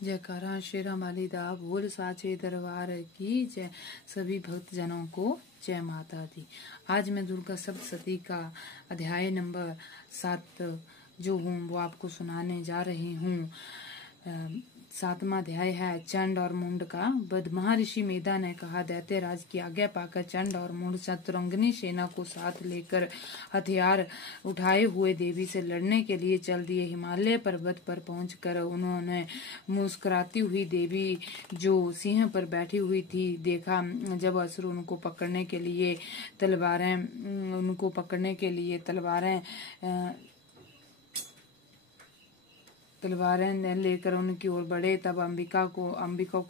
जयकारा श्री राम वाली दा बोल साचे दरबार की जय। सभी भक्त जनों को जय माता दी। आज मैं दुर्गा सप्तशती का अध्याय नंबर 7 जो हूँ वो आपको सुनाने जा रही हूँ। 7वां अध्याय है चंड और मुंड का वध। महर्षि मेधा ने कहा, दैत्यराज की आज्ञा पाकर चंड और मुंड शतरंगिनी सेना को साथ लेकर हथियार उठाए हुए देवी से लड़ने के लिए चल दिए। हिमालय पर्वत पर पहुंचकर उन्होंने मुस्कुराती हुई देवी जो सिंह पर बैठी हुई थी देखा। जब असुर उनको पकड़ने के लिए तलवारें लेकर उनकी ओर बढ़े, तब अंबिका को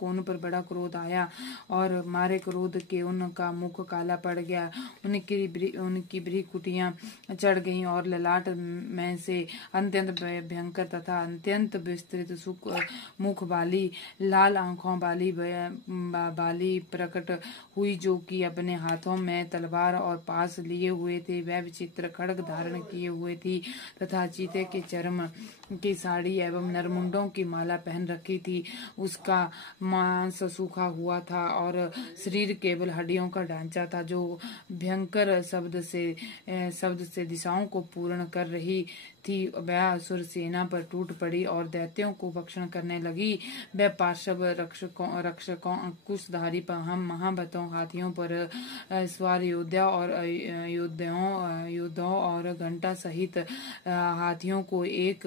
उन पर बड़ा क्रोध आया और मारे क्रोध के उनका मुख काला पड़ गया। उनकी भ्रुकुटियां चढ़ गईं और ललाट में से अत्यंत भयंकर तथा अत्यंत विस्तृत मुख वाली लाल आंखों वाली प्रकट हुई, जो कि अपने हाथों में तलवार और पास लिए हुए थे। वह विचित्र खड्ग धारण किए हुए थी तथा चीते के चर्म की साड़ी एवं नरमुंडों की माला पहन रखी थी। उसका मांस सूखा हुआ था और शरीर केवल हड्डियों का ढांचा था, जो भयंकर शब्द से दिशाओं को पूर्ण कर रही थी। वह असुर सेना पर टूट पड़ी और दैत्यों को भक्षण करने लगी। वह पार्श्व रक्षकों अंकुशधारी महाबतों हाथियों पर सवार योद्धाओं और घंटा सहित हाथियों को एक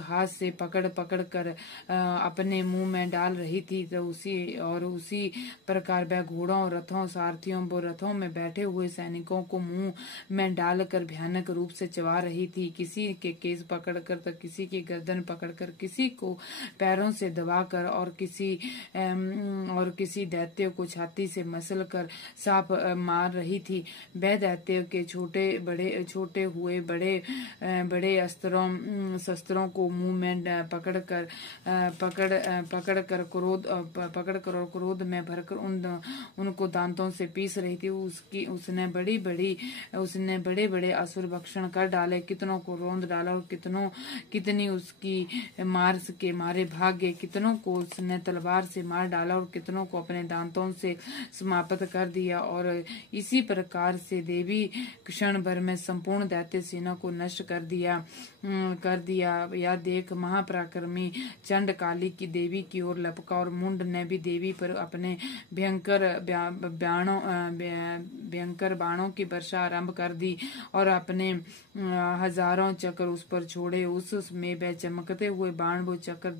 हाथ से पकड़ कर अपने मुंह में डाल रही थी। तो उसी प्रकार वह घोड़ों, रथों, सारथियों व रथों में बैठे हुए सैनिकों को मुंह में डालकर भयानक रूप से चबा रही थी। किसी के केस पकड़कर तो किसी की गर्दन पकड़कर, किसी को पैरों से दबाकर और किसी दैत्य को छाती से मसल कर सांप मार रही थी। वह दैत्य के छोटे हुए बड़े शस्त्रों को मुंह में पकड़ कर क्रोध में भरकर उनको दांतों से पीस रही थी। उसने बड़े बड़े असुर भक्षण कर डाले, कितनों को रौंद डाला और कितनी उसकी मार के मारे भाग गए। कितनों को उसने तलवार से मार डाला और कितनों को अपने दांतों से समाप्त कर दिया। और इसी प्रकार से देवी क्षण भर में संपूर्ण दैत्य सेना को नष्ट कर दिया। यह देख महापराक्रमी चंड काली की देवी की ओर लपका और मुंड ने भी देवी पर अपने भयंकर बाणों की वर्षा आरंभ कर दी और अपने हजारों चक्र उस पर छोड़े। उसमें वह चमकते हुए बाण वो चक्र